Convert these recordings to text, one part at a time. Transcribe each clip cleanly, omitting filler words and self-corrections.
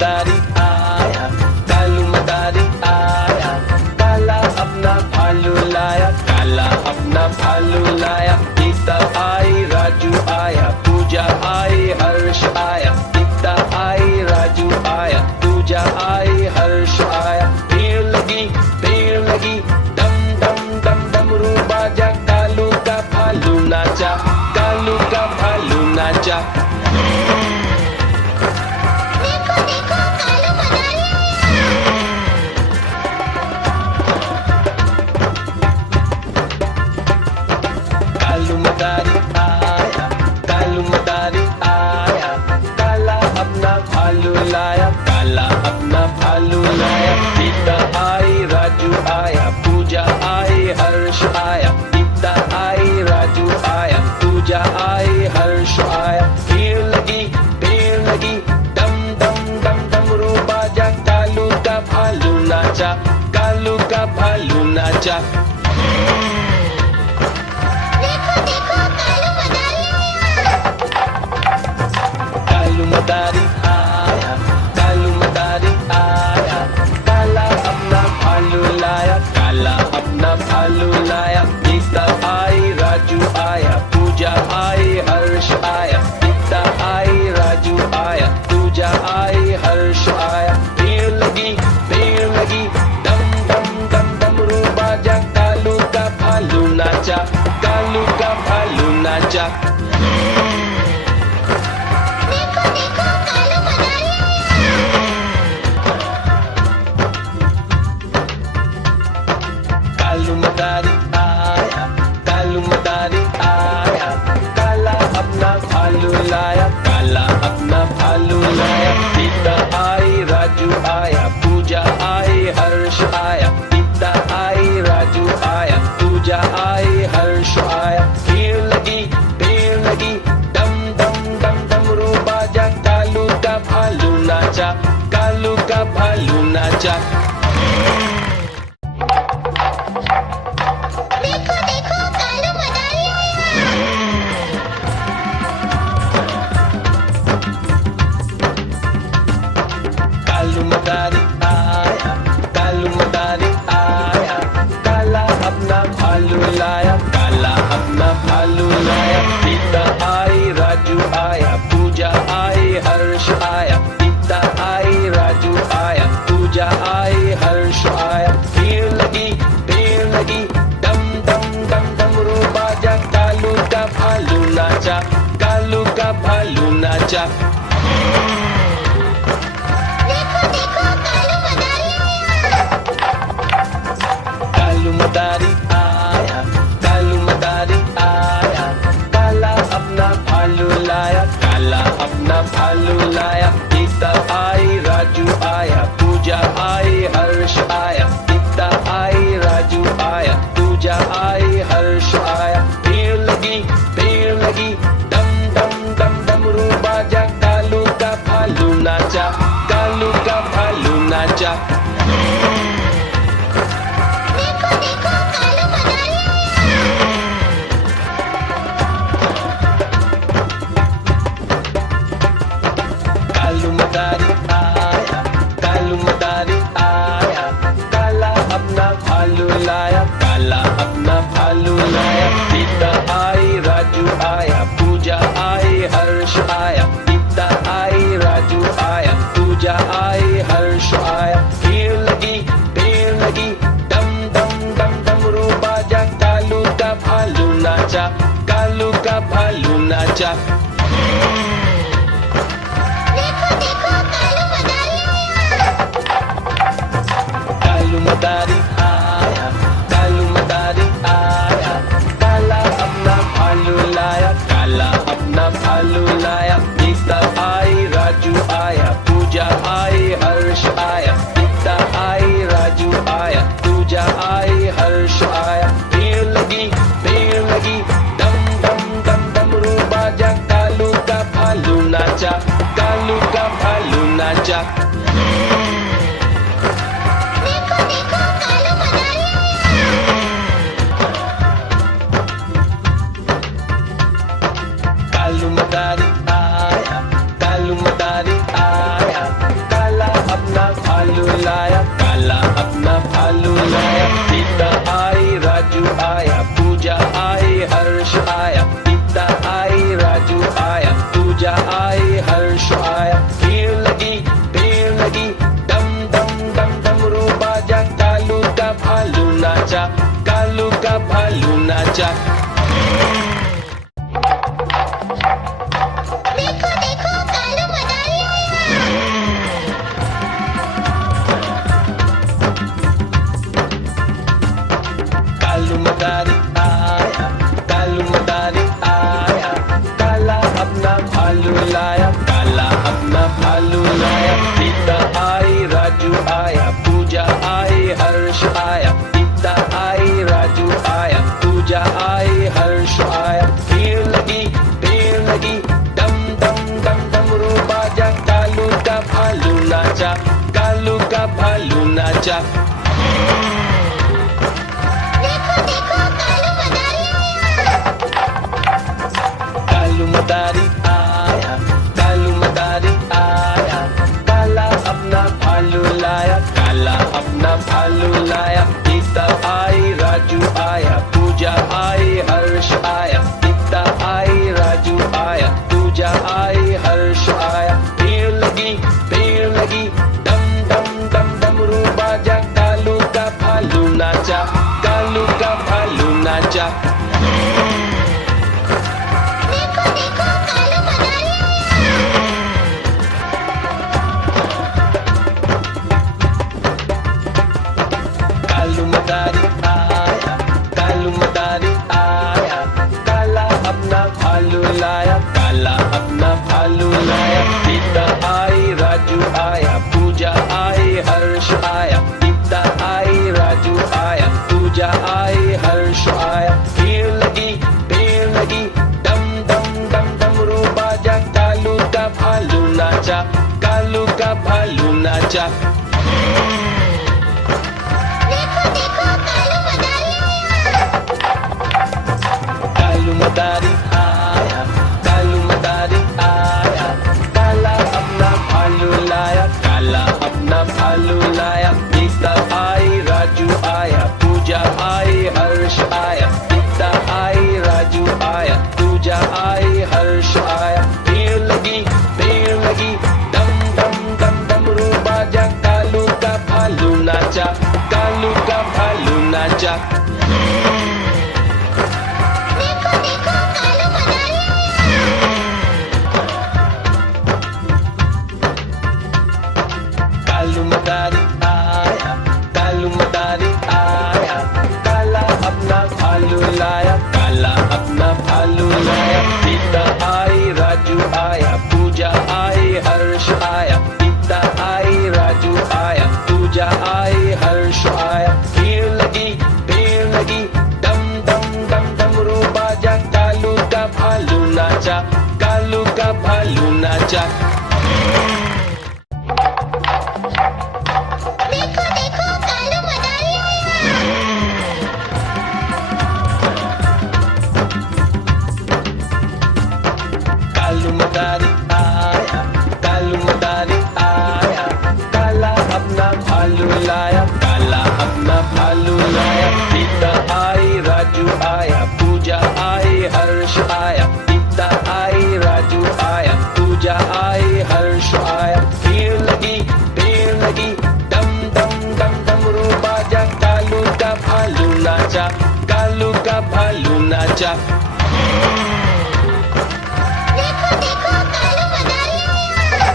मदारी आया, कालू मदारी आया, काला अपना भालू लाया, काला अपना भालू लाया। गीता आई, राजू आया, पूजा आई, हर्ष आया। गीता आई, राजू आया, पूजा आई, हर्ष आया। भीड़ लगी डम डम डम डमरू बाजा, कालू का भालू नाचा, कालू का भालू नाचा। देखो देखो कालू मदारी आया। कालू मदारी आया, कालू मदारी आया, काला अपना भालू लाया, काला अपना भालू लाया। गीता आई, राजू आया, पूजा आई, हर्ष आया। गीता आई, राजू आया, पूजा आई, हर्ष आया। भीड़ लगी डम डम डम डमरू बाजा, कालू का भालू नाचा, कालू का भालू नाचा। देखो देखो कालू मदारी आया। कालू मदारी आया, कालू मदारी आया, काला अपना भालू लाया, काला अपना भालू लाया। गीता आई, राजू आया, पूजा आई, हर्ष आया। गीता आई, राजू आया, पूजा आई, हर्ष आया। भीड़ लगी डम डम डम डमरू बाजा, कालू का भालू नाचा, कालू का भालू नाचा। देखो देखो कालू मदारी आया। कालू मदारी आया, कालू मदारी आया, काला अपना भालू लाया, काला अपना भालू लाया। गीता आई, राजू आया, पूजा आई, हर्ष आया। गीता आई, राजू आया, पूजा आई, हर्ष आया। भीड़ लगी डम डम डम डमरू बाजा, कालू का भालू नाचा, कालू का भालू नाचा। देखो देखो कालू मदारी आया। कालू मदारी आया, कालू मदारी आया, काला अपना भालू लाया, काला अपना भालू लाया। गीता आई, राजू आया, पूजा आई, हर्ष आया। गीता आई, राजू आया, पूजा आई, हर्ष आया। भीड़ लगी डम डम डम डमरू बाजा, कालू का भालू नाचा, कालू का भालू नाचा। देखो देखो कालू मदारी आया। कालू मदारी आया, कालू मदारी आया, काला अपना भालू लाया, काला अपना भालू लाया। गीता आई, राजू आया, पूजा आई, हर्ष आया। गीता आई, राजू आया, पूजा आई, हर्ष आया। भीड़ लगी डम डम डम डमरू बाजा, कालू का भालू नाचा, कालू का भालू नाचा। देखो देखो कालू मदारी आया। कालू मदारी आया, कालू मदारी आया, काला अपना भालू लाया, काला अपना भालू लाया। गीता आई, राजू आया, पूजा आई, हर्ष आया। गीता आई, राजू आया, पूजा आई, हर्ष आया। भीड़ लगी डम डम डम डमरू बाजा, कालू का भालू नाचा, कालू का भालू नाचा। देखो देखो कालू मदारी आया। कालू मदारी आया, कालू मदारी आया, काला अपना भालू लाया, काला अपना भालू लाया। गीता आई, राजू आया, पूजा आई, हर्ष आया। गीता आई, राजू आया, पूजा आई, हर्ष आया। भीड़ लगी डम डम डम डमरू बाजा, कालू का भालू नाचा, कालू का भालू नाचा। देखो देखो नाचा। देखो देखो कालू मदारी आया। कालू मदारी आया, कालू मदारी आया, काला अपना भालू लाया, काला अपना भालू लाया। गीता आई, राजू आया, पूजा आई, हर्ष आया। गीता आई, राजू आया, पूजा आई, हर्ष आया। भीड़ लगी, डम डम डम डमरू बाजा, कालू का भालू नाचा, कालू का भालू नाचा। देखो देखो कालू मदारी आया। कालू मदारी आया, कालू मदारी आया, काला अपना भालू लाया, काला अपना भालू लाया। गीता आई, राजू आया, पूजा आई, हर्ष आया। गीता आई, राजू आया, पूजा आई, हर्ष आया। भीड़ लगी, डम डम डम डमरू बाजा, कालू का भालू नाचा, कालू का भालू नाचा। देखो देखो कालू मदारी आया। कालू मदारी आया, कालू मदारी आया, काला अपना भालू लाया, काला अपना भालू लाया। गीता आई, राजू आया, पूजा आई, हर्ष आया। गीता आई, राजू आया, पूजा आई, हर्ष आया। भीड़ लगी, डम डम डम डमरू बाजा, कालू का भालू नाचा, कालू का भालू नाचा। देखो देखो कालू मदारी आया। कालू मदारी आया, कालू मदारी आया, काला अपना भालू लाया, काला अपना भालू लाया। गीता आई, राजू आया, पूजा आई, हर्ष आया। गीता आई, राजू आया, पूजा आई, हर्ष आया। भीड़ लगी, डम डम डम डमरू बाजा, कालू का भालू नाचा, कालू का भालू नाचा। देखो देखो कालू मदारी आया। कालू मदारी आया, कालू मदारी आया, काला अपना भालू लाया, काला अपना भालू लाया। गीता आई, राजू आया, पूजा आई, हर्ष आया। गीता आई, राजू आया, पूजा आई, हर्ष आया। भीड़ लगी, डम डम डम डमरू बाजा, कालू का भालू नाचा, कालू का भालू नाचा। देखो देखो कालू मदारी आया।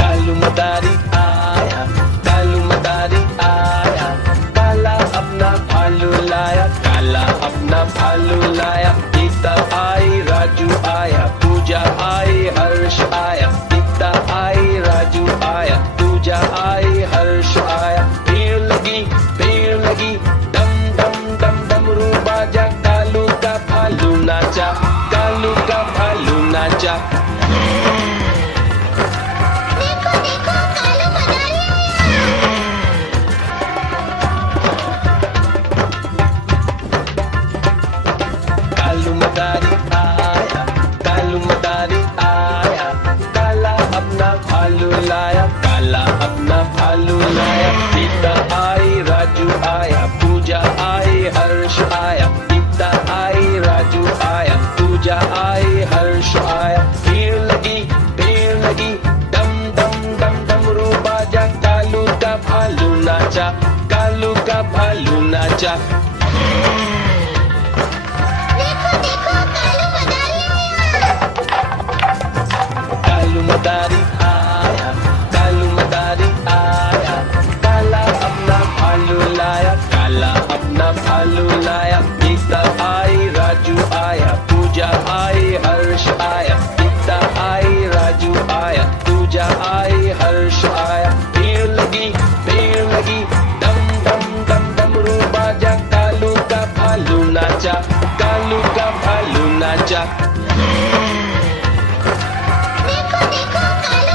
कालू मदारी आया, कालू मदारी आया, काला अपना भालू लाया, काला अपना भालू लाया। गीता आई, राजू आया, पूजा आई, हर्ष आया। गीता आई, राजू आया, पूजा आई, हर्ष आया। भीड़ लगी, डम डम डम डमरू बाजा, कालू का भालू नाचा, कालू का भालू नाचा। देखो देखो कालू मदारी आया। कालू मदारी आया, कालू मदारी आया, काला अपना भालू लाया, काला अपना भालू लाया। गीता आई, राजू आया, पूजा आई, हर्ष आया। गीता आई, राजू आया, पूजा आई, हर्ष आया। भीड़ लगी, डम डम डम डमरू बाजा, कालू का भालू नाचा, कालू का भालू नाचा। देखो देखो कालू मदारी आया। कालू मदारी आया, कालू मदारी आया, काला अपना भालू लाया, काला अपना भालू लाया। गीता आई, राजू आया, पूजा आई, हर्ष आया। गीता आई, राजू आया, पूजा आई, हर्ष आया। भीड़ लगी, डम डम डम डमरू बाजा, कालू का भालू नाचा, कालू का भालू नाचा। देखो देखो कालू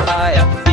आया,